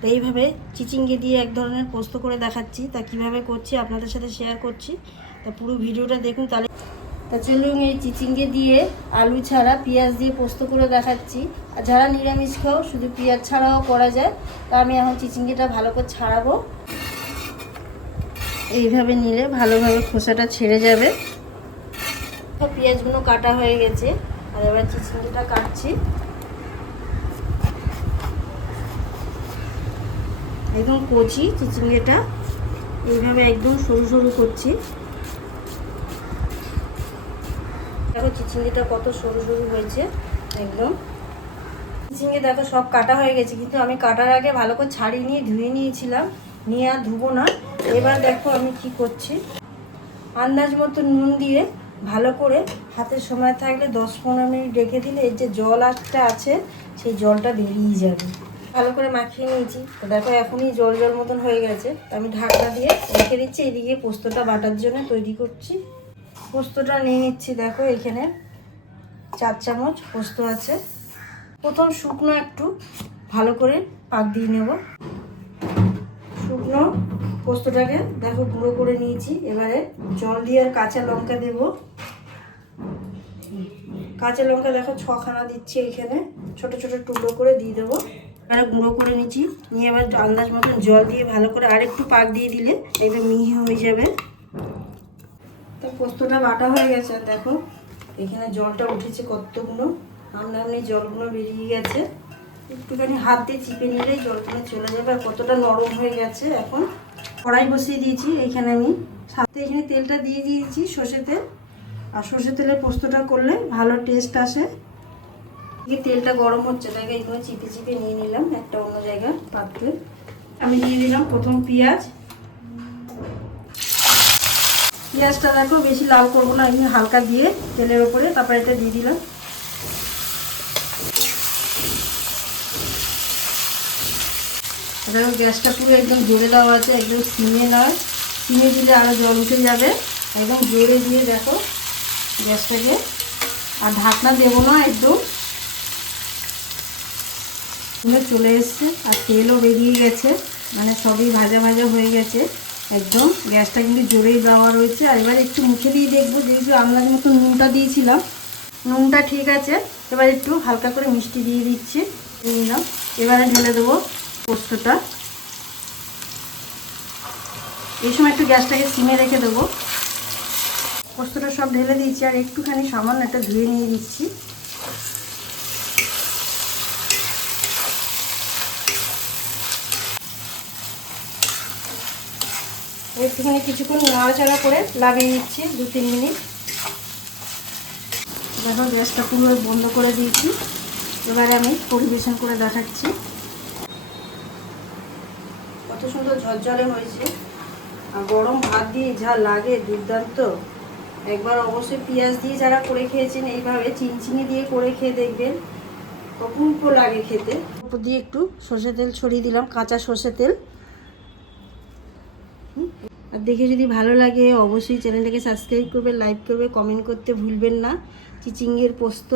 তো এইভাবে চিচিঙ্গে দিয়ে এক ধরনের পোস্ত করে দেখাচ্ছি, তা কীভাবে করছি আপনাদের সাথে শেয়ার করছি। তা পুরো ভিডিওটা দেখুন, তাহলে তা চলুন এই চিচিঙ্গে দিয়ে আলু ছাড়া পেঁয়াজ দিয়ে পোস্ত করে দেখাচ্ছি। আর যারা নিরামিষ খাও, শুধু পেঁয়াজ ছাড়াও করা যায়, তা আমি এখন চিচিঙ্গেটা ভালো করে ছাড়াবো। এইভাবে নিলে ভালোভাবে খোসাটা ছেড়ে যাবে। পেঁয়াজগুলো কাটা হয়ে গেছে, আর এবার চিচিঙ্গিটা কাটছি। একদম কচি চিচিঙ্গিটা। এইভাবে একদম সরু সরু করছি। দেখো চিচিঙ্গিটা কত সরু সরু হয়েছে, একদম। চিচিঙ্গে দেখো সব কাটা হয়ে গেছে, কিন্তু আমি কাটার আগে ভালো করে ছাড়িয়ে নিয়ে ধুয়ে নিয়েছিলাম। নিয়ে আর ধুবো না। এবার দেখো আমি কি করছি। আন্দাজ মতো নুন দিয়ে ভালো করে হাতের সময় থাকলে দশ পনেরো মিনিট রেখে দিলে এর যে জল একটা আছে, সেই জলটা বেরিয়ে যাবে। ভালো করে মাখিয়ে নিয়েছি। তো দেখো এখনই জল জল মতন হয়ে গেছে। তো আমি ঢাকনা দিয়ে রেখে দিচ্ছি, এদিকে পোস্তটা বাটার জন্য তৈরি করছি। পোস্তটা নিয়ে নিচ্ছি দেখো, এখানে চার চামচ পোস্ত আছে। প্রথম শুকনো একটু ভালো করে পাক দিয়ে নেব। শুকনো পোস্তটাকে দেখো গুঁড়ো করে নিয়েছি। এবারে জল দিয়ে আর কাঁচা লঙ্কা দেব। কাঁচা লঙ্কা দেখো ছখানা দিচ্ছি এখানে। ছোট ছোট টুকরো করে দিয়ে দেবো। এবারে গুঁড়ো করে নিচ্ছি। নিয়ে এবার আন্দাজ মতন জল দিয়ে ভালো করে আরেকটু পাক দিয়ে দিলে এটা মিহি হয়ে যাবে। তো পোস্তটা বাটা হয়ে গেছে দেখো, এখানে জলটা উঠেছে কতগুলো। আমনা আমনি জলগুলো বেরিয়ে গেছে। একটুখানি হাত দিয়ে চিপে নিলেই জলগুলো চলে যাবে, আর কতটা নরম হয়ে গেছে এখন। কড়াই বসিয়ে দিয়েছি, এইখানে আমি সাথে এখানে তেলটা দিয়ে দিয়েছি সর্ষে তেল। আর সর্ষে তেলের পোস্তটা করলে ভালো টেস্ট আসে। এদিকে তেলটা গরম হচ্ছে তাকে এগুলো চিপে চিপে নিয়ে নিলাম একটা অন্য জায়গা পাত্রে। আমি দিয়ে দিলাম প্রথম পেঁয়াজ। পেঁয়াজটা দেখো বেশি লাল করব না আমি হালকা দিয়ে তেলের ওপরে, তারপরে এটা দিয়ে দিলাম। দেখো গ্যাসটা পুরো একদম জোরে দেওয়া আছে, একদম সিমে নয় সিমে দিলে আরও জল উঠে যাবে। একদম জোরে দিয়ে দেখো গ্যাসটাকে। আর ঢাকনা দেবো না একদম। ফুলে চলে এসছে আর তেলও বেরিয়ে গেছে। মানে সবই ভাজা ভাজা হয়ে গেছে একদম। গ্যাসটা কিন্তু জোরেই দেওয়া রয়েছে। আর এবার একটু মুখে দিয়ে দেখব, যেহেতু আন্দাজ মতো নুনটা দিয়েছিলাম। নুনটা ঠিক আছে, এবার একটু হালকা করে মিষ্টি দিয়ে দিচ্ছি। দিলাম এবারে ঢেলে দেবো পোস্তটা। এই সময় একটু গ্যাসটাকে সিমে রেখে দেবো। পোস্তটা সব ঢেলে দিয়েছি আর একটুখানি সামান্য একটা ধুয়ে নিয়ে দিচ্ছি। একটুখানি কিছুক্ষণ নাড়াচাড়া করে লাগিয়ে দিচ্ছি দু, তিন মিনিট। দেখো, গ্যাসটা পুরো বন্ধ করে দিয়েছি। এবারে আমি পরিবেশন করে দেখাচ্ছি। কত সুন্দর ঝরঝরে হয়েছে। আর গরম ভাত দিয়ে যা লাগে, দুর্দান্ত। একবার অবশ্যই পেঁয়াজ দিয়ে যারা করে খেয়েছেন, এইভাবে চিনচিনি দিয়ে করে খেয়ে দেখবেন। অপূর্ব লাগে খেতে। উপর দিয়ে একটু সর্ষে তেল ছড়িয়ে দিলাম, কাঁচা সর্ষে তেল। আর দেখে যদি ভালো লাগে, অবশ্যই চ্যানেলটাকে সাবস্ক্রাইব করবে লাইক করবে কমেন্ট করতে ভুলবেন না। চিচিংয়ের পোস্ত।